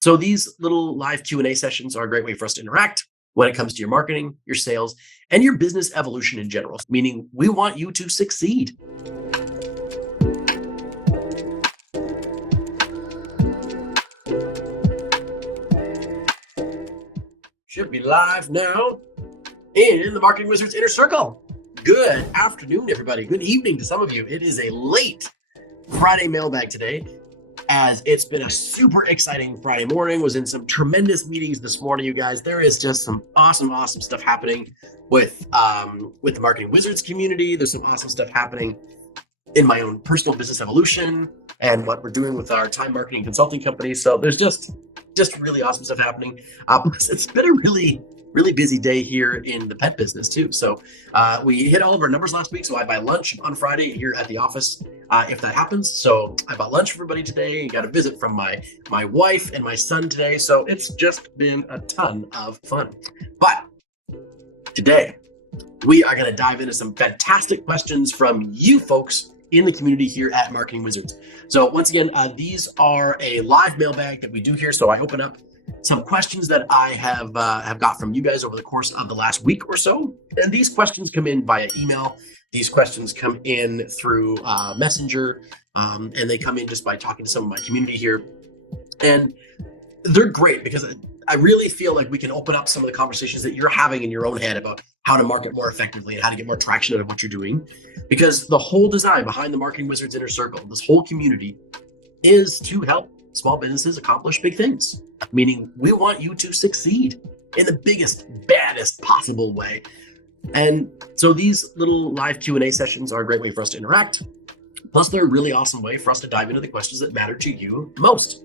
So these little live Q&A sessions are a great way for us to interact when it comes to your marketing, your sales, and your business evolution in general, meaning we want you to succeed. Should be live now in the Marketing Wizards Inner Circle. Good afternoon, everybody. Good evening to some of you. It is a late Friday mailbag today, as it's been a super exciting Friday morning. Was in some tremendous meetings this morning, you guys. There is just some awesome stuff happening with the Marketing Wizards community. There's some awesome stuff happening in my own personal business evolution and what we're doing with our time marketing consulting company. So there's just really awesome stuff happening. It's been a really busy day here in the pet business too. So we hit all of our numbers last week. So I buy lunch on Friday here at the office if that happens. So I bought lunch for everybody today. Got a visit from my wife and my son today. So it's just been a ton of fun. But today we are going to dive into some fantastic questions from you folks in the community here at Marketing Wizards. So once again, these are a live mailbag that we do here. So I open up some questions that I have got from you guys over the course of the last week or so. And these questions come in via email. These questions come in through Messenger, and they come in just by talking to some of my community here. And they're great because I really feel like we can open up some of the conversations that you're having in your own head about how to market more effectively and how to get more traction out of what you're doing. Because the whole design behind the Marketing Wizards Inner Circle, this whole community, is to help small businesses accomplish big things. Meaning we want you to succeed in the biggest, baddest possible way. And so these little live Q&A sessions are a great way for us to interact. Plus, they're a really awesome way for us to dive into the questions that matter to you most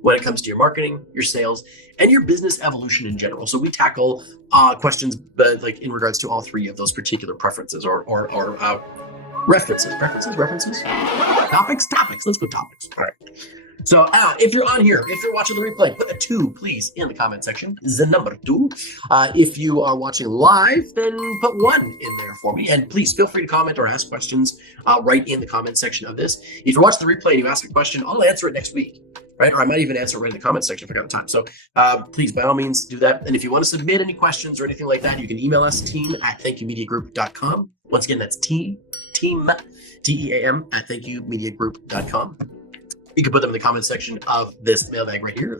when it comes to your marketing, your sales, and your business evolution in general. So we tackle questions like in regards to all three of those particular preferences or references. Topics. Let's go topics. All right. So if you're on here, if you're watching the replay, put a 2, please, in the comment section. The number 2. If you are watching live, then put 1 in there for me. And please feel free to comment or ask questions right in the comment section of this. If you watch the replay and you ask a question, I'll answer it next week. Right? Or I might even answer it right in the comment section if I got the time. So please, by all means, do that. And if you want to submit any questions or anything like that, you can email us, team@thankyouMediaGroup.com. Once again, that's team, TEAM, @thankyouMediaGroup.com. You can put them in the comment section of this mailbag right here,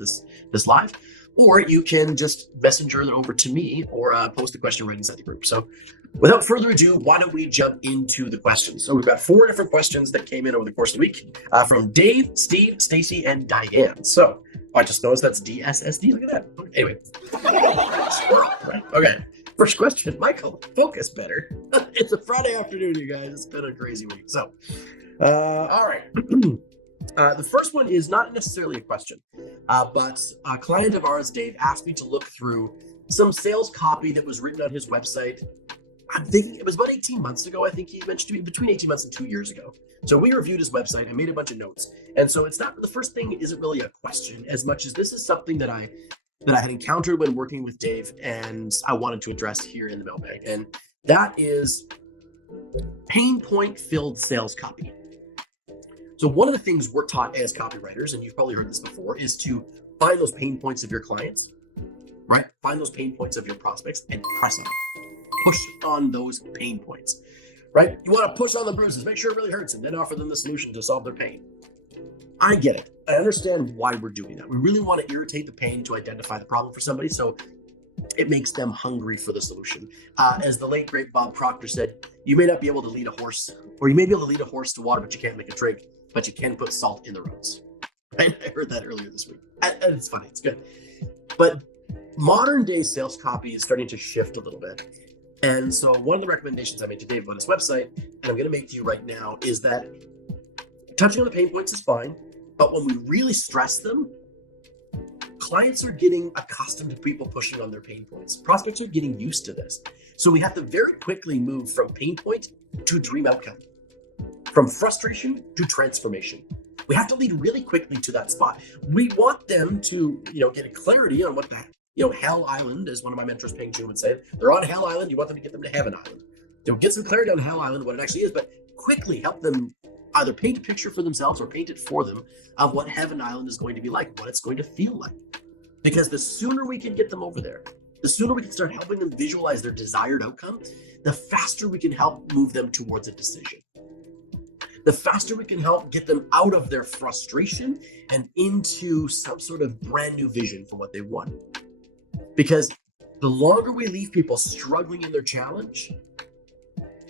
this live, or you can just messenger it over to me or post a question right inside the group. So without further ado, why don't we jump into the questions? So we've got 4 different questions that came in over the course of the week from Dave, Steve, Stacy, and Diane. So I just noticed that's DSSD. Look at that. Anyway, squirrel, right? Okay. First question, Michael, focus better. It's a Friday afternoon, you guys. It's been a crazy week. So, all right. The first one is not necessarily a question, but a client of ours, Dave, asked me to look through some sales copy that was written on his website. I'm thinking it was about 18 months ago. I think he mentioned to me between 18 months and 2 years ago. So we reviewed his website. I made a bunch of notes. And so it's not, the first thing isn't really a question as much as this is something that I had encountered when working with Dave and I wanted to address here in the mailbag. And that is pain point filled sales copy. So one of the things we're taught as copywriters, and you've probably heard this before, is to find those pain points of your clients, right? Find those pain points of your prospects and press on them. Push on those pain points, right? You want to push on the bruises, make sure it really hurts, and then offer them the solution to solve their pain. I get it. I understand why we're doing that. We really want to irritate the pain to identify the problem for somebody, so it makes them hungry for the solution. As the late, great Bob Proctor said, you may not be able to lead a horse, or you may be able to lead a horse to water, but you can't make it drink. But you can put salt in the roads. Right? I heard that earlier this week. And it's funny, it's good. But modern day sales copy is starting to shift a little bit. And so one of the recommendations I made to Dave on his website, and I'm going to make to you right now, is that touching on the pain points is fine, but when we really stress them, clients are getting accustomed to people pushing on their pain points. Prospects are getting used to this. So we have to very quickly move from pain point to dream outcome. From frustration to transformation. We have to lead really quickly to that spot. We want them to, get a clarity on what the, Hell Island, as one of my mentors, Peng Joon, would say. They're on Hell Island. You want them to get them to Heaven Island. Get some clarity on Hell Island, what it actually is, but quickly help them either paint a picture for themselves or paint it for them of what Heaven Island is going to be like, what it's going to feel like. Because the sooner we can get them over there, the sooner we can start helping them visualize their desired outcome, the faster we can help move them towards a decision. The faster we can help get them out of their frustration and into some sort of brand new vision for what they want. Because the longer we leave people struggling in their challenge,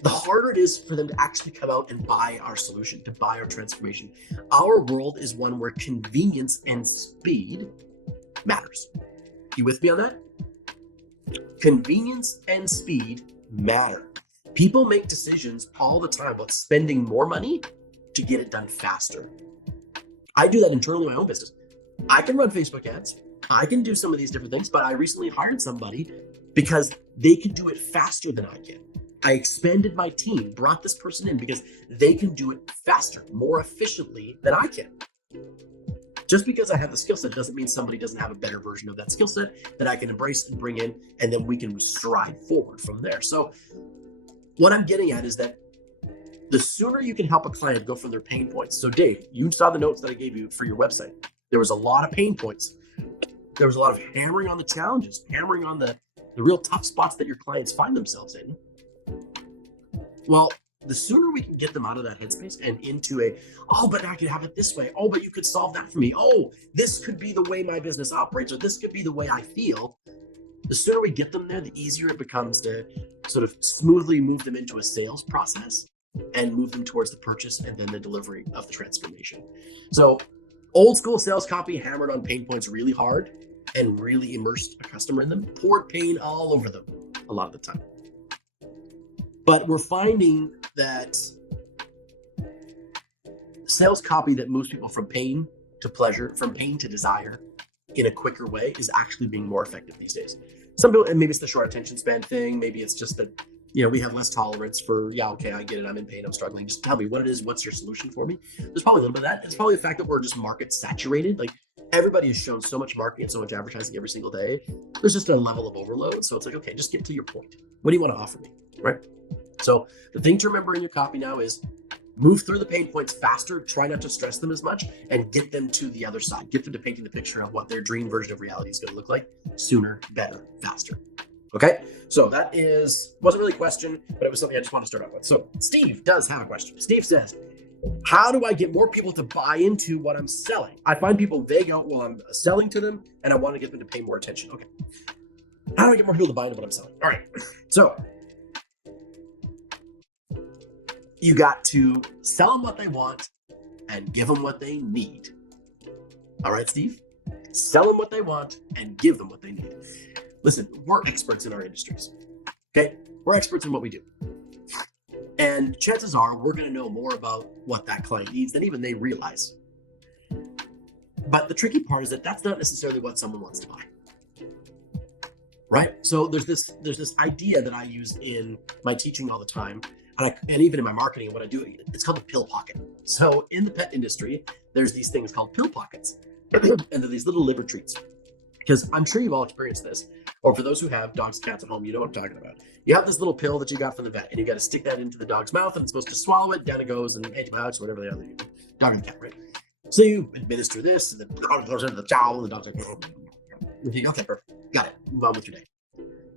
the harder it is for them to actually come out and buy our solution, to buy our transformation. Our world is one where convenience and speed matters. You with me on that? Convenience and speed matter. People make decisions all the time about spending more money to get it done faster. I do that internally in my own business. I can run Facebook ads. I can do some of these different things, but I recently hired somebody because they can do it faster than I can. I expanded my team, brought this person in because they can do it faster, more efficiently than I can. Just because I have the skill set doesn't mean somebody doesn't have a better version of that skill set that I can embrace and bring in, and then we can stride forward from there. So what I'm getting at is that the sooner you can help a client go from their pain points. So Dave, you saw the notes that I gave you for your website. There was a lot of pain points. There was a lot of hammering on the challenges, hammering on the real tough spots that your clients find themselves in. Well, the sooner we can get them out of that headspace and into oh, but I could have it this way. Oh, but you could solve that for me. Oh, this could be the way my business operates, or this could be the way I feel. The sooner we get them there, the easier it becomes to sort of smoothly move them into a sales process and move them towards the purchase and then the delivery of the transformation. So old school sales copy hammered on pain points really hard and really immersed a customer in them, poured pain all over them a lot of the time. But we're finding that sales copy that moves people from pain to pleasure, from pain to desire in a quicker way is actually being more effective these days. Some people, and maybe it's the short attention span thing. Maybe it's just that, we have less tolerance for, okay, I get it. I'm in pain. I'm struggling. Just tell me what it is. What's your solution for me? There's probably a little bit of that. It's probably the fact that we're just market saturated. Like everybody has shown so much marketing and so much advertising every single day. There's just a level of overload. So it's like, okay, just get to your point. What do you want to offer me? Right? So the thing to remember in your copy now is move through the pain points faster, try not to stress them as much, and get them to the other side. Get them to painting the picture of what their dream version of reality is going to look like sooner, better, faster. Okay, so that wasn't really a question, but it was something I just want to start off with. So Steve does have a question. Steve says, how do I get more people to buy into what I'm selling? I find people vague out while I'm selling to them, and I want to get them to pay more attention. Okay, how do I get more people to buy into what I'm selling? All right, so you got to sell them what they want and give them what they need. All right, Steve? Sell them what they want and give them what they need. Listen, we're experts in our industries, okay? We're experts in what we do. And chances are we're going to know more about what that client needs than even they realize. But the tricky part is that that's not necessarily what someone wants to buy, right? So there's this idea that I use in my teaching all the time, and even in my marketing and what I do, it's called a pill pocket. So in the pet industry, there's these things called pill pockets, and they're these little liver treats. Because I'm sure you've all experienced this, or for those who have dogs and cats at home, you know what I'm talking about. You have this little pill that you got from the vet, and you got to stick that into the dog's mouth, and it's supposed to swallow it, down it goes, and antibiotics, whatever they are, dog and cat, right? So you administer this, and the dog goes into the jowl, and the dog's like, you think, okay, perfect, got it, move on with your day.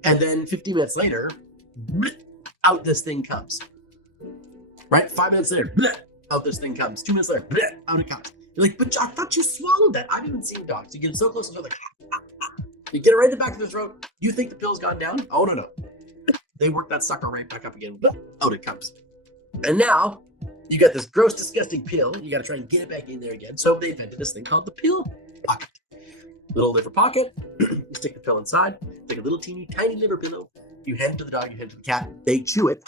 And then 15 minutes later, out this thing comes, right? 5 minutes later, out this thing comes. 2 minutes later, out it comes. You're like, but I thought you swallowed that. I've even seen dogs. You get them so close, and they're like, you get it right in the back of the throat. You think the pill's gone down? Oh, no. They work that sucker right back up again. Out it comes. And now you got this gross, disgusting pill. You got to try and get it back in there again. So they invented this thing called the pill pocket. Little liver pocket. You stick the pill inside. It's like a little teeny, tiny liver pillow. You hand it to the dog. You hand it to the cat. They chew it.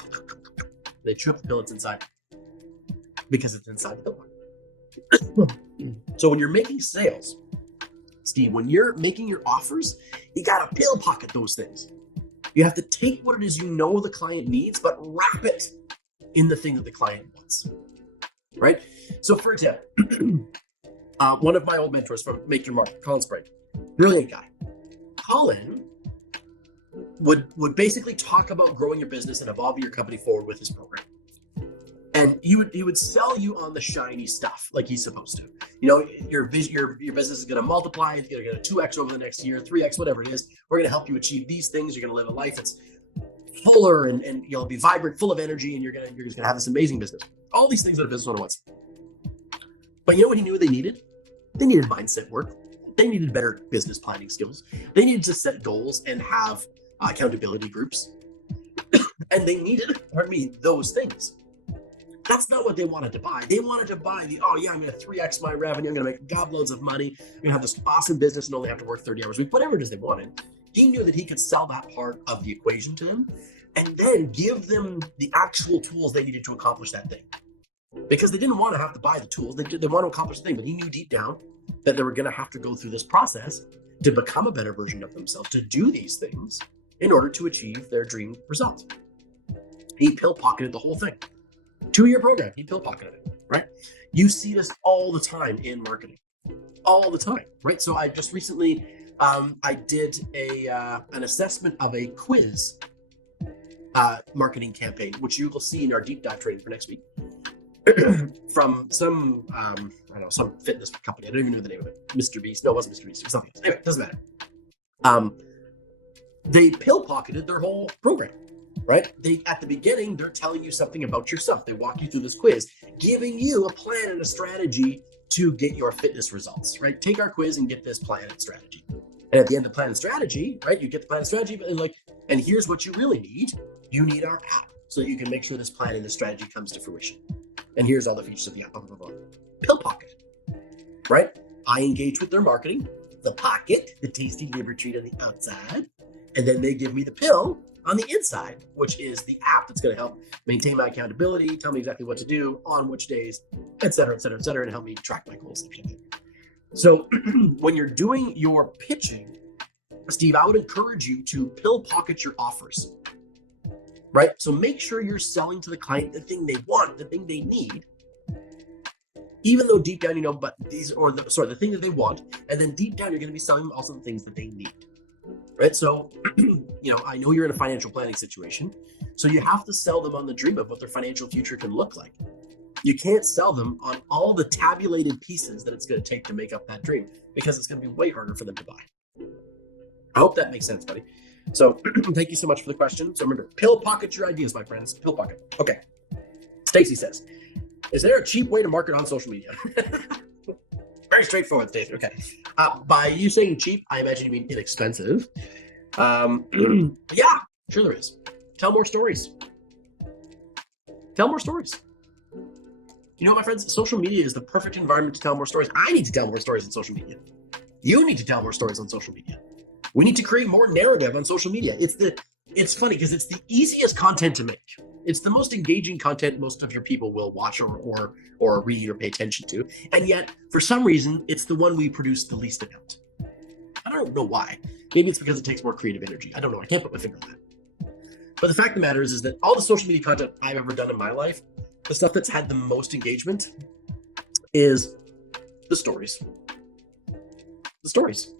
They chew up the pill that's inside because it's inside the pill pocket. So when you're making sales, Steve, when you're making your offers, you got to pill pocket those things. You have to take what it is you know the client needs, but wrap it in the thing that the client wants, right? So for example, one of my old mentors from Make Your Mark, Colin Sprague, brilliant guy. Colin would basically talk about growing your business and evolving your company forward with his program. And And he would sell you on the shiny stuff like he's supposed to. Your business is going to multiply. It's going to get a 2x over the next year, 3x, whatever it is. We're going to help you achieve these things. You're going to live a life that's fuller and you'll be vibrant, full of energy, and you're just going to have this amazing business. All these things that a business owner wants. But you know what he knew they needed? They needed mindset work. They needed better business planning skills. They needed to set goals and have accountability groups. And they needed, those things. That's not what they wanted to buy. They wanted to buy I'm going to 3x my revenue. I'm going to make gobloads of money. I'm going to have this awesome business and only have to work 30 hours a week, whatever it is they wanted. He knew that he could sell that part of the equation to them and then give them the actual tools they needed to accomplish that thing. Because they didn't want to have to buy the tools. They want to accomplish the thing, but he knew deep down that they were going to have to go through this process to become a better version of themselves, to do these things in order to achieve their dream result. He pill-pocketed the whole thing. 2-year program, he pill-pocketed it, right? You see this all the time in marketing, all the time, right? So I just recently, I did an assessment of a quiz marketing campaign, which you will see in our deep dive training for next week. From some, some fitness company. I don't even know the name of it. Mr. Beast. No, it wasn't Mr. Beast. It was something else. Anyway, it doesn't matter. They pill-pocketed their whole program, right? At the beginning, they're telling you something about yourself. They walk you through this quiz, giving you a plan and a strategy to get your fitness results, right? Take our quiz and get this plan and strategy. And at the end of the plan and strategy, right, you get the plan and strategy, and here's what you really need. You need our app so that you can make sure this plan and this strategy comes to fruition. And here's all the features of the app, blah, blah, blah. Pill pocket, right? I engage with their marketing, the pocket, the tasty liver treat on the outside, and then they give me the pill on the inside, which is the app that's going to help maintain my accountability, tell me exactly what to do, on which days, et cetera, and help me track my goals. So when you're doing your pitching, Steve, I would encourage you to pill pocket your offers. Right? So make sure you're selling to the client the thing they want, the thing they need, even though deep down, the thing that they want, and then deep down, you're going to be selling them also the things that they need. Right? So, I know you're in a financial planning situation, so you have to sell them on the dream of what their financial future can look like. You can't sell them on all the tabulated pieces that it's going to take to make up that dream, because it's going to be way harder for them to buy. I hope that makes sense, buddy. So thank you so much for the question. So remember, pill pocket your ideas, my friends. Pill pocket. Okay. Stacy says, is there a cheap way to market on social media? Very straightforward, Stacy. Okay. By you saying cheap, I imagine you mean inexpensive. Yeah, sure there is. Tell more stories. Tell more stories. You know what, my friends? Social media is the perfect environment to tell more stories. I need to tell more stories on social media. You need to tell more stories on social media. We need to create more narrative on social media. It's funny because it's the easiest content to make. It's the most engaging content most of your people will watch or read or pay attention to. And yet, for some reason, it's the one we produce the least amount. I don't know why. Maybe it's because it takes more creative energy. I don't know. I can't put my finger on that. But the fact of the matter is that all the social media content I've ever done in my life, the stuff that's had the most engagement is the stories. The stories.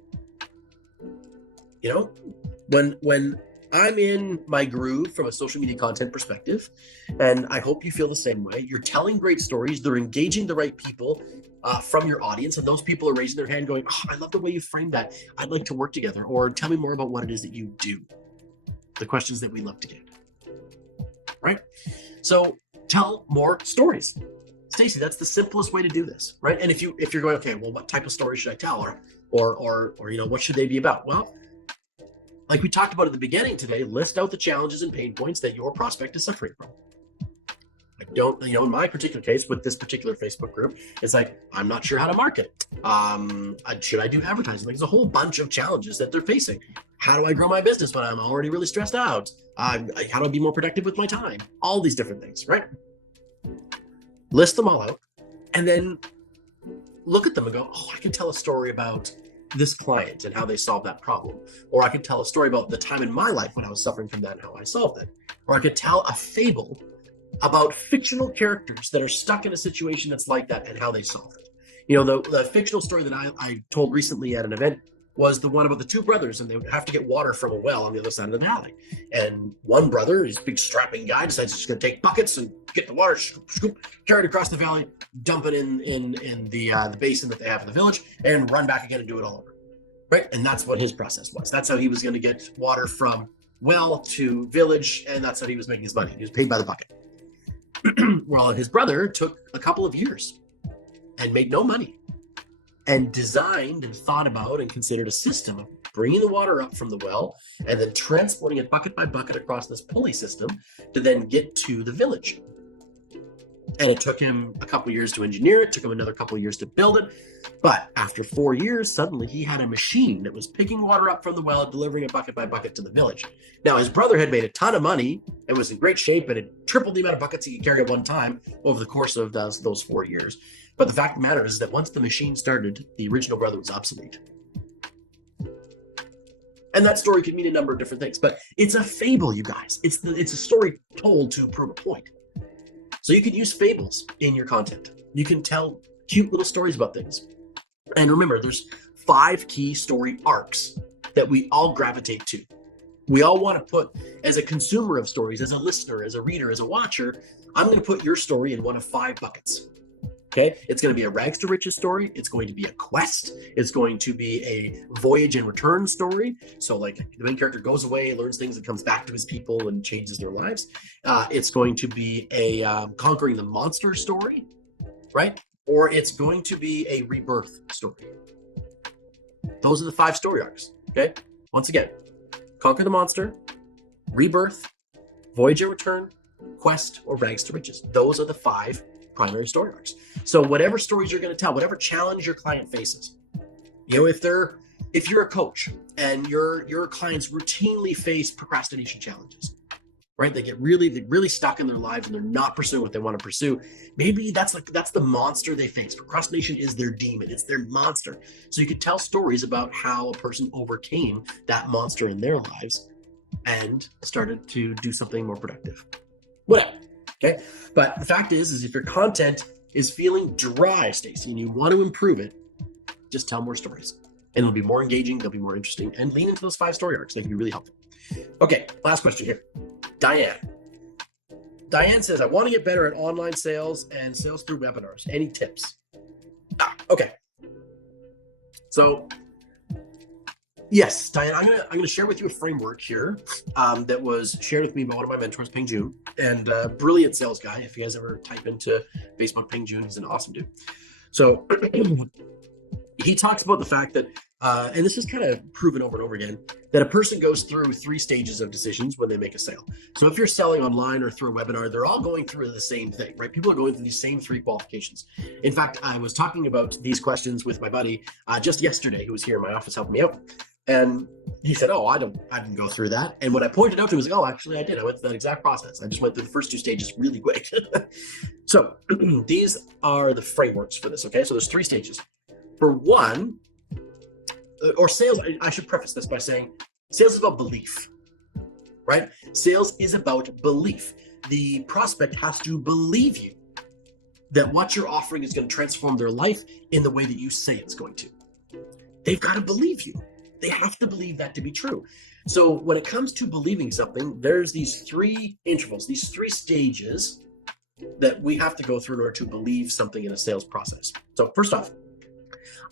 When I'm in my groove from a social media content perspective, and I hope you feel the same way, you're telling great stories, they're engaging the right people from your audience, and those people are raising their hand going, I love the way you framed that. I'd like to work together, or tell me more about what it is that you do. The questions that we love to get, right? So tell more stories. Stacy, that's the simplest way to do this, right? And if you're going, okay, well, what type of story should I tell? Or what should they be about? Well, like we talked about at the beginning today, list out the challenges and pain points that your prospect is suffering from. I don't, in my particular case with this particular Facebook group, it's like, I'm not sure how to market. Should I do advertising? Like, there's a whole bunch of challenges that they're facing. How do I grow my business when I'm already really stressed out? How do I be more productive with my time? All these different things, right? List them all out and then look at them and go, I can tell a story about this client and how they solved that problem. Or I could tell a story about the time in my life when I was suffering from that and how I solved it. Or I could tell a fable about fictional characters that are stuck in a situation that's like that and how they solve it. The fictional story that I told recently at an event was the one about the two brothers, and they would have to get water from a well on the other side of the valley. And one brother, he's a big strapping guy, decides he's going to take buckets and get the water, scoop, carry it across the valley, dump it in the basin that they have in the village, and run back again and do it all over. Right? And that's what his process was. That's how he was going to get water from well to village, and that's how he was making his money. He was paid by the bucket. Well, his brother took a couple of years and made no money, and designed and thought about and considered a system of bringing the water up from the well and then transporting it bucket by bucket across this pulley system to then get to the village. And it took him a couple of years to engineer it, took him another couple of years to build it. But after 4 years, suddenly he had a machine that was picking water up from the well and delivering it bucket by bucket to the village. Now, his brother had made a ton of money and was in great shape and had tripled the amount of buckets he could carry at one time over the course of those 4 years. But the fact of the matter is that once the machine started, the original brother was obsolete. And that story could mean a number of different things, but it's a fable, you guys. It's a story told to prove a point. So you can use fables in your content. You can tell cute little stories about things. And remember, there's 5 key story arcs that we all gravitate to. We all want to put, as a consumer of stories, as a listener, as a reader, as a watcher, I'm going to put your story in one of 5 buckets. Okay, it's going to be a rags to riches story. It's going to be a quest. It's going to be a voyage and return story. So like the main character goes away, learns things, and comes back to his people and changes their lives. It's going to be a conquering the monster story, right? Or it's going to be a rebirth story. Those are the 5 story arcs. Okay, once again, conquer the monster, rebirth, voyage and return, quest, or rags to riches. Those are the 5 primary story arcs. So whatever stories you're going to tell, whatever challenge your client faces, you know, if you're a coach and your clients routinely face procrastination challenges, right? They get really stuck in their lives and they're not pursuing what they want to pursue. Maybe that's the monster they face. Procrastination is their demon. It's their monster. So you could tell stories about how a person overcame that monster in their lives and started to do something more productive. Whatever. Okay, but the fact is if your content is feeling dry, Stacy, and you want to improve it, just tell more stories, and it'll be more engaging, they'll be more interesting, and lean into those 5 story arcs. They can be really helpful. Okay, last question here. Diane says, I want to get better at online sales and sales through webinars. Any tips? Okay. So yes, Diane, I'm gonna share with you a framework here that was shared with me by one of my mentors, Peng Joon, and brilliant sales guy. If you guys ever type into Facebook Peng Joon, he's an awesome dude. So he talks about the fact that, and this is kind of proven over and over again, that a person goes through 3 stages of decisions when they make a sale. So if you're selling online or through a webinar, they're all going through the same thing, right? People are going through these same 3 qualifications. In fact, I was talking about these questions with my buddy just yesterday, who was here in my office helping me out. And he said, I didn't go through that. And when I pointed out to him, he was like, actually I did. I went through that exact process. I just went through the first 2 stages really quick. So these are the frameworks for this, okay? So there's 3 stages. For one, or sales, I should preface this by saying sales is about belief, right? Sales is about belief. The prospect has to believe you that what you're offering is going to transform their life in the way that you say it's going to. They've got to believe you. They have to believe that to be true. So when it comes to believing something, there's these 3 intervals, these 3 stages that we have to go through in order to believe something in a sales process. So first off,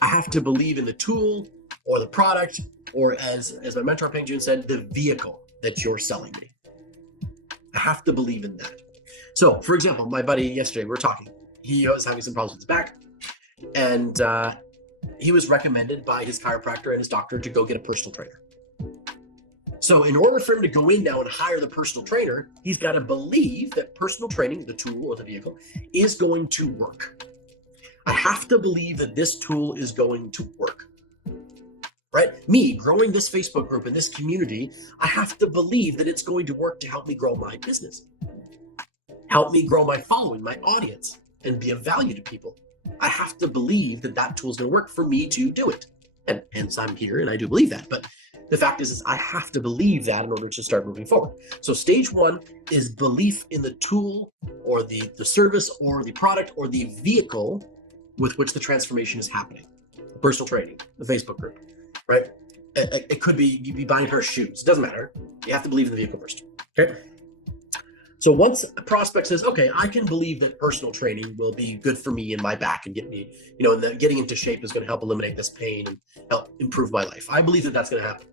I have to believe in the tool or the product, or as my mentor Peng Joon said, the vehicle that you're selling me. I have to believe in that. So for example, my buddy yesterday, we were talking, he was having some problems with his back, and he was recommended by his chiropractor and his doctor to go get a personal trainer. So in order for him to go in now and hire the personal trainer, he's got to believe that personal training, the tool or the vehicle, is going to work. I have to believe that this tool is going to work, right? Me growing this Facebook group and this community, I have to believe that it's going to work to help me grow my business, help me grow my following, my audience, and be of value to people. I have to believe that that tool is going to work for me to do it. And hence I'm here and I do believe that. But the fact is I have to believe that in order to start moving forward. So stage 1 is belief in the tool or the service or the product or the vehicle with which the transformation is happening. Personal training, the Facebook group. right? It could be you be buying her shoes. It doesn't matter. You have to believe in the vehicle first. Okay. So once a prospect says, okay, I can believe that personal training will be good for me and my back and get me, and that getting into shape is going to help eliminate this pain and help improve my life. I believe that that's going to happen.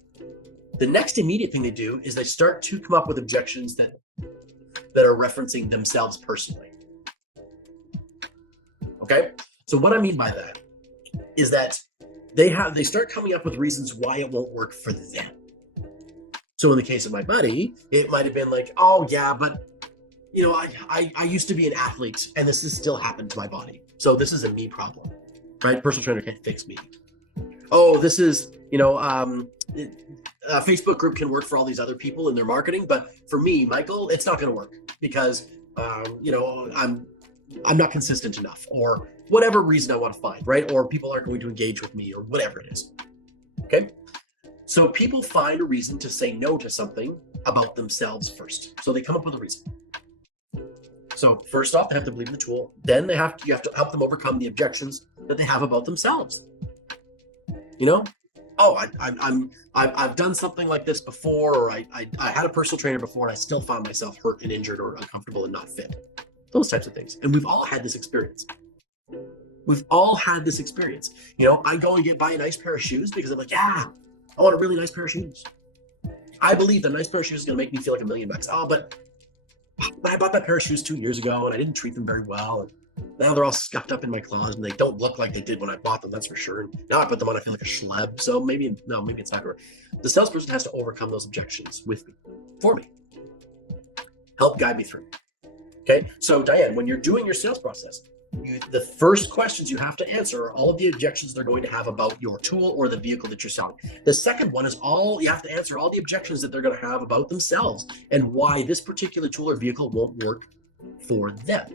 The next immediate thing they do is they start to come up with objections that are referencing themselves personally. Okay. So what I mean by that is that they start coming up with reasons why it won't work for them. So in the case of my buddy, it might have been like, oh yeah, but I used to be an athlete and this has still happened to my body. So this is a me problem, right? Personal trainer can't fix me. Oh, this is, a Facebook group can work for all these other people in their marketing, but for me, Michael, it's not going to work because, I'm not consistent enough, or whatever reason I want to find, right? Or people aren't going to engage with me, or whatever it is. Okay. So people find a reason to say no to something about themselves first. So they come up with a reason. So first off, they have to believe in the tool. Then you have to help them overcome the objections that they have about themselves. I've done something like this before, or I had a personal trainer before and I still found myself hurt and injured or uncomfortable and not fit. Those types of things. And we've all had this experience. I go and buy a nice pair of shoes because I'm like, yeah, I want a really nice pair of shoes. I believe that a nice pair of shoes is going to make me feel like $1 million. Oh, but I bought that pair of shoes 2 years ago and I didn't treat them very well. And now they're all scuffed up in my closet and they don't look like they did when I bought them, that's for sure. And now I put them on, I feel like a schleb. So maybe it's not. The salesperson has to overcome those objections with me, for me. Help guide me through. Okay, so Diane, when you're doing your sales process, the first questions you have to answer are all of the objections they're going to have about your tool or the vehicle that you're selling. The second one is you have to answer all the objections that they're going to have about themselves and why this particular tool or vehicle won't work for them.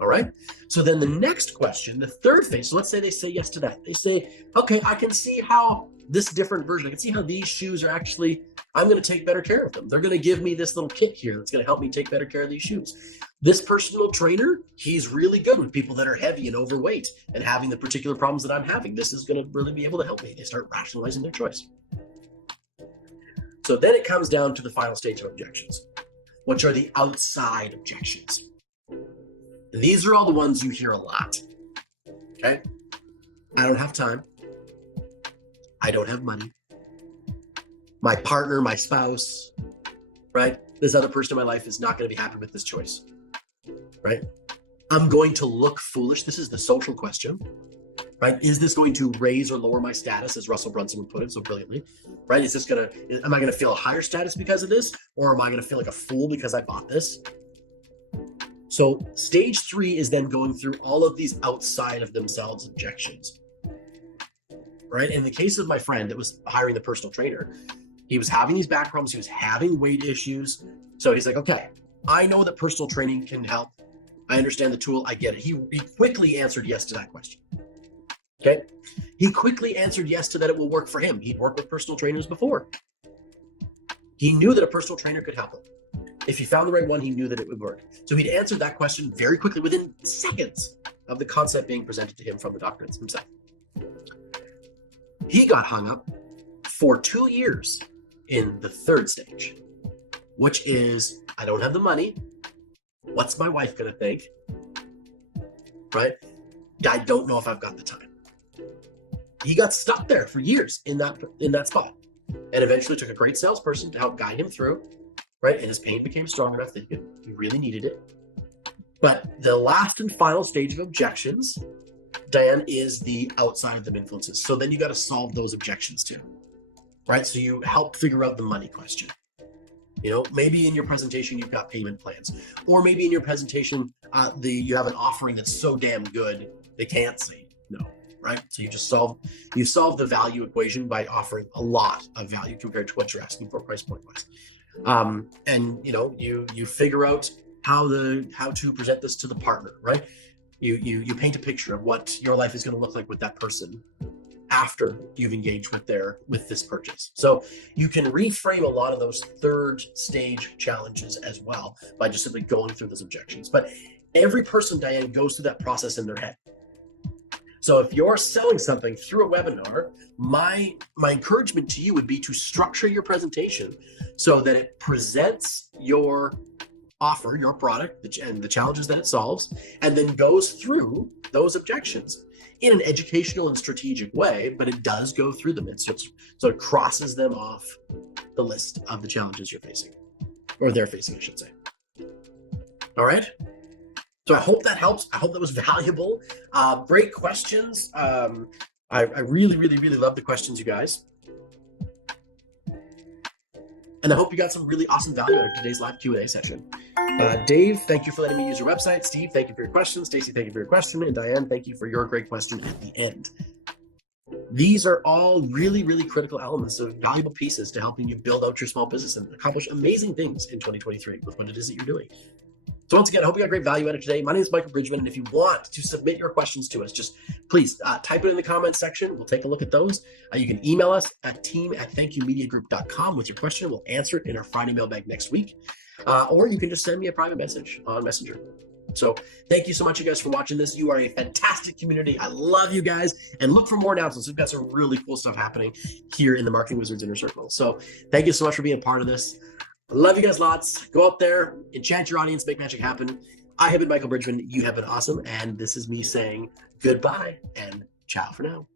All right. So then the next question, the third phase, so let's say they say yes to that. They say, okay, I can see how this different version, I can see how these shoes are actually, I'm going to take better care of them. They're going to give me this little kit here that's going to help me take better care of these shoes. This personal trainer, he's really good with people that are heavy and overweight and having the particular problems that I'm having. This is going to really be able to help me. They start rationalizing their choice. So then it comes down to the final stage of objections, which are the outside objections. And these are all the ones you hear a lot. Okay? I don't have time. I don't have money. My partner, my spouse, right? This other person in my life is not going to be happy with this choice, right? I'm going to look foolish. This is the social question, right? Is this going to raise or lower my status, as Russell Brunson would put it so brilliantly, right? Am I going to feel a higher status because of this? Or am I going to feel like a fool because I bought this? So stage 3 is then going through all of these outside of themselves objections, right? In the case of my friend that was hiring the personal trainer, he was having these back problems. He was having weight issues. So he's like, okay, I know that personal training can help. I understand the tool. I get it. He quickly answered yes to that question. Okay. He quickly answered yes to that it will work for him. He'd worked with personal trainers before. He knew that a personal trainer could help him. If he found the right one, he knew that it would work. So he'd answered that question very quickly within seconds of the concept being presented to him from the doctor himself. He got hung up for 2 years in the third stage, which is, I don't have the money. What's my wife going to think? Right? I don't know if I've got the time. He got stuck there for years in that spot, and eventually took a great salesperson to help guide him through, right? And his pain became strong enough that he really needed it. But the last and final stage of objections, Diane, is the outside of them influences. So then you got to solve those objections too, right? So you help figure out the money question. Maybe in your presentation, you've got payment plans, or maybe in your presentation, you have an offering that's so damn good, they can't say no, right? So you solve the value equation by offering a lot of value compared to what you're asking for price point wise. And you figure out how to present this to the partner, right? You paint a picture of what your life is going to look like with that person after you've engaged with this purchase. So you can reframe a lot of those third stage challenges as well by just simply going through those objections. But every person, Diane, goes through that process in their head. So if you're selling something through a webinar, my encouragement to you would be to structure your presentation so that it presents your offer, your product, and the challenges that it solves, and then goes through those objections in an educational and strategic way, but it does go through them. So it crosses them off the list of the challenges you're facing, or they're facing, I should say. All right. So I hope that helps. I hope that was valuable. Great questions. I really, really, really love the questions, you guys. And I hope you got some really awesome value out of today's live Q&A session. Dave, thank you for letting me use your website. Steve, thank you for your question. Stacy, thank you for your question. And Diane, thank you for your great question at the end. These are all really, really critical elements of valuable pieces to helping you build out your small business and accomplish amazing things in 2023 with what it is that you're doing. So once again, I hope you got great value out of today. My name is Michael Bridgman, and if you want to submit your questions to us, just please type it in the comments section. We'll take a look at those. You can email us at team@thankyouMediaGroup.com with your question. We'll answer it in our Friday mailbag next week. Or you can just send me a private message on Messenger. So thank you so much, you guys, for watching this. You are a fantastic community. I love you guys, and look for more announcements. We've got some really cool stuff happening here in the Marketing Wizards Inner Circle. So thank you so much for being a part of this. I love you guys lots. Go up there, enchant your audience, make magic happen. I have been Michael Bridgman. You have been awesome. And this is me saying goodbye and ciao for now.